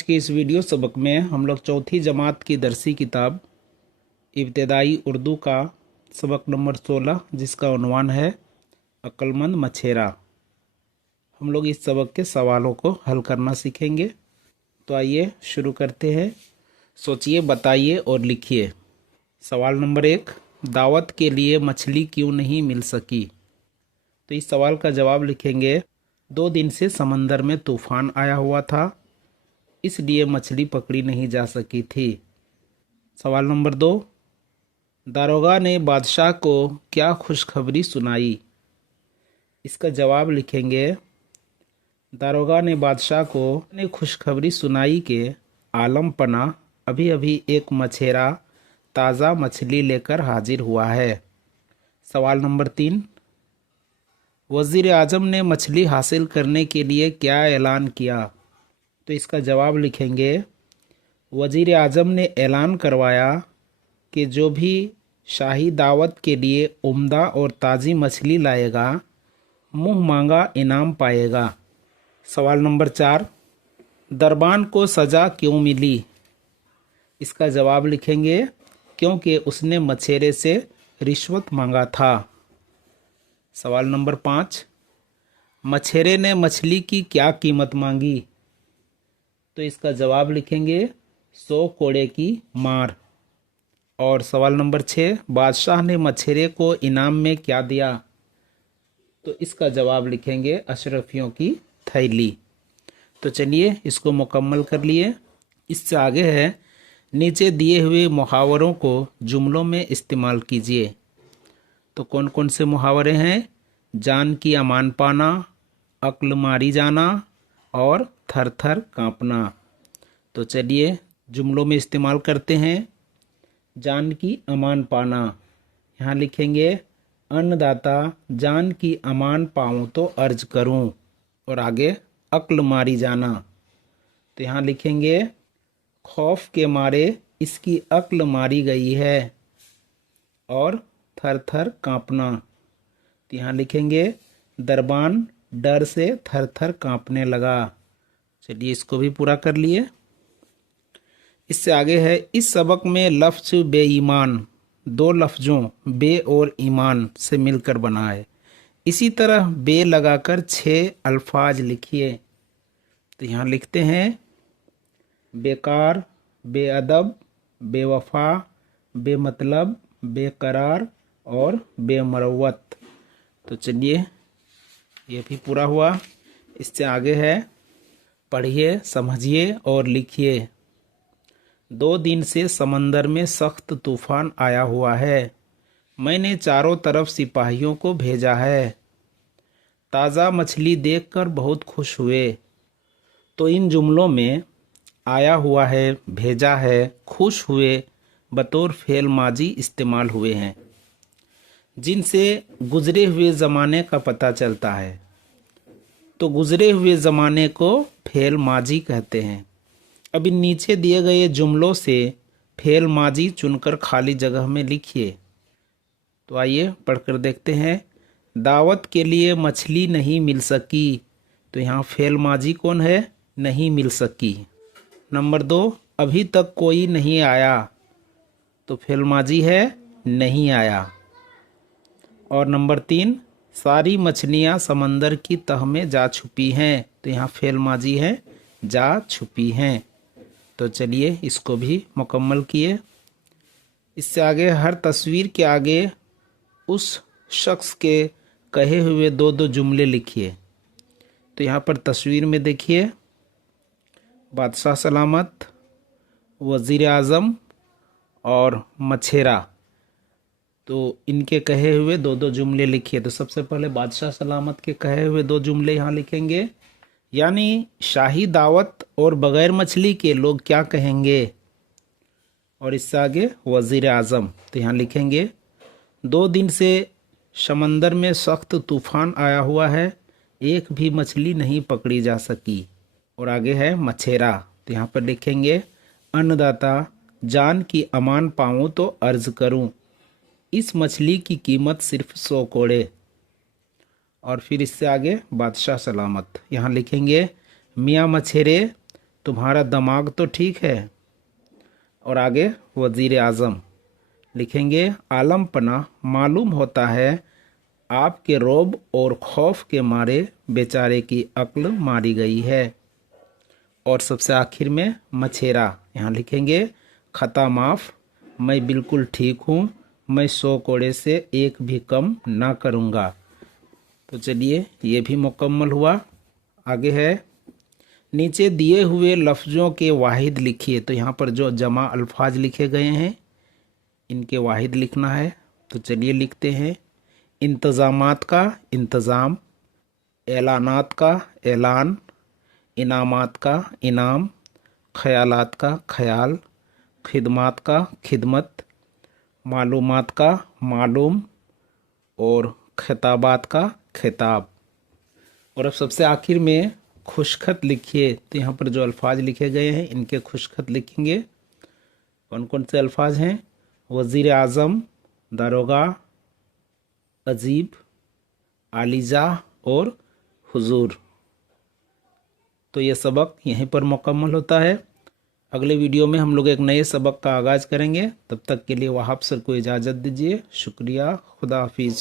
आज के इस वीडियो सबक में हम लोग चौथी जमात की दरसी किताब इब्तदाई उर्दू का सबक नंबर 16 जिसका उन्वान है अक्लमंद मछेरा, हम लोग इस सबक के सवालों को हल करना सीखेंगे। तो आइए शुरू करते हैं। सोचिए, बताइए और लिखिए। सवाल नंबर 1, दावत के लिए मछली क्यों नहीं मिल सकी? तो इस सवाल का जवाब लिखेंगे, 2 दिन से समंदर में तूफान आया हुआ था, इसलिए मछली पकड़ी नहीं जा सकी थी। सवाल नंबर 2, दारोगा ने बादशाह को क्या खुशखबरी सुनाई? इसका जवाब लिखेंगे, दारोगा ने बादशाह को खुशखबरी सुनाई कि आलम पना अभी अभी एक मछेरा ताज़ा मछली लेकर हाजिर हुआ है। सवाल नंबर 3, वज़ीर आज़म ने मछली हासिल करने के लिए क्या ऐलान किया? तो इसका जवाब लिखेंगे, वज़ीर आज़म ने ऐलान करवाया कि जो भी शाही दावत के लिए उम्दा और ताज़ी मछली लाएगा मुँह मांगा इनाम पाएगा। सवाल नंबर 4, दरबान को सज़ा क्यों मिली? इसका जवाब लिखेंगे, क्योंकि उसने मछेरे से रिश्वत मांगा था। सवाल नंबर 5, मछेरे ने मछली की क्या कीमत मांगी? तो इसका जवाब लिखेंगे, 100 कोड़े की मार। और सवाल नंबर 6, बादशाह ने मछेरे को इनाम में क्या दिया? तो इसका जवाब लिखेंगे, अशरफियों की थैली। तो चलिए इसको मुकम्मल कर लिए। इससे आगे है, नीचे दिए हुए मुहावरों को जुमलों में इस्तेमाल कीजिए। तो कौन कौन से मुहावरे हैं? जान की अमान पाना, अक्ल मारी जाना और थर थर कांपना। तो चलिए जुमलों में इस्तेमाल करते हैं। जान की अमान पाना, यहाँ लिखेंगे, अन्नदाता जान की अमान पाऊँ तो अर्ज करूँ। और आगे अक्ल मारी जाना, तो यहाँ लिखेंगे, खौफ के मारे इसकी अक्ल मारी गई है। और थर थर कांपना, तो यहाँ लिखेंगे, दरबान डर से थर थर कांपने लगा। चलिए इसको भी पूरा कर लिए। इससे आगे है, इस सबक में लफ्ज़ बेईमान 2 लफ्ज़ों बे और ईमान से मिलकर बना है। इसी तरह बे लगाकर 6 अल्फाज लिखिए। तो यहाँ लिखते हैं, बेकार, बेअदब, बेवफा, बेमतलब, बेकरार और बेमरवत। तो चलिए ये भी पूरा हुआ। इससे आगे है, पढ़िए, समझिए और लिखिए। 2 दिन से समंदर में सख्त तूफान आया हुआ है। मैंने चारों तरफ सिपाहियों को भेजा है। ताज़ा मछली देखकर बहुत खुश हुए। तो इन जुमलों में आया हुआ है, भेजा है, खुश हुए बतौर फेल माजी इस्तेमाल हुए हैं, जिनसे गुजरे हुए ज़माने का पता चलता है। तो गुजरे हुए ज़माने को फेल माजी कहते हैं। अब इन नीचे दिए गए जुमलों से फेल माजी चुनकर खाली जगह में लिखिए। तो आइए पढ़कर देखते हैं। दावत के लिए मछली नहीं मिल सकी, तो यहाँ फेल माजी कौन है? नहीं मिल सकी। नंबर 2, अभी तक कोई नहीं आया, तो फेल माजी है नहीं आया। और नंबर 3, सारी मछलियाँ समंदर की तह में जा छुपी हैं, तो यहाँ फेल माजी है जा छुपी हैं। तो चलिए इसको भी मुकम्मल किए। इससे आगे, हर तस्वीर के आगे उस शख्स के कहे हुए 2 जुमले लिखिए। तो यहाँ पर तस्वीर में देखिए, बादशाह सलामत, वज़ीर आज़म और मछेरा। तो इनके कहे हुए 2 जुमले लिखिए। तो सबसे पहले बादशाह सलामत के कहे हुए 2 जुमले यहाँ लिखेंगे, यानी शाही दावत और बग़ैर मछली के लोग क्या कहेंगे। और इससे आगे वज़ीर आज़म, तो यहाँ लिखेंगे, 2 दिन से समंदर में सख्त तूफ़ान आया हुआ है, एक भी मछली नहीं पकड़ी जा सकी। और आगे है मछेरा, तो यहाँ पर लिखेंगे, अन्नदाता जान की अमान पाऊँ तो अर्ज करूँ, इस मछली की कीमत सिर्फ 100 कोड़े। और फिर इससे आगे बादशाह सलामत, यहाँ लिखेंगे, मियाँ मछेरे तुम्हारा दिमाग तो ठीक है। और आगे वज़ीर आज़म लिखेंगे, आलम पना मालूम होता है आपके रौब और खौफ के मारे बेचारे की अक्ल मारी गई है। और सबसे आखिर में मछेरा, यहाँ लिखेंगे, खता माफ़, मैं बिल्कुल ठीक हूँ, मैं 100 कोड़े से एक भी कम ना करूँगा। तो चलिए ये भी मुकम्मल हुआ। आगे है, नीचे दिए हुए लफ्ज़ों के वाहिद लिखिए। तो यहाँ पर जो जमा अल्फाज लिखे गए हैं इनके वाहिद लिखना है। तो चलिए लिखते हैं, इंतज़ामात का इंतज़ाम, ऐलानात का ऐलान, इनामात का इनाम, ख़यालात का ख़याल, खिदमात का खिदमत, मालूमात का मालूम और खिताबात का खिताब। और अब सबसे आखिर में खुशखत लिखिए। तो यहाँ पर जो अल्फाज लिखे गए हैं इनके खुशखत लिखेंगे। कौन कौन से अल्फाज हैं? वज़ीर आज़म, दारोगा, अजीब, आलिजा और हुजूर। तो ये सबक यहीं पर मुकम्मल होता है। अगले वीडियो में हम लोग एक नए सबक का आगाज़ करेंगे। तब तक के लिए वहाब सर को इजाज़त दीजिए। शुक्रिया, खुदा हाफिज़।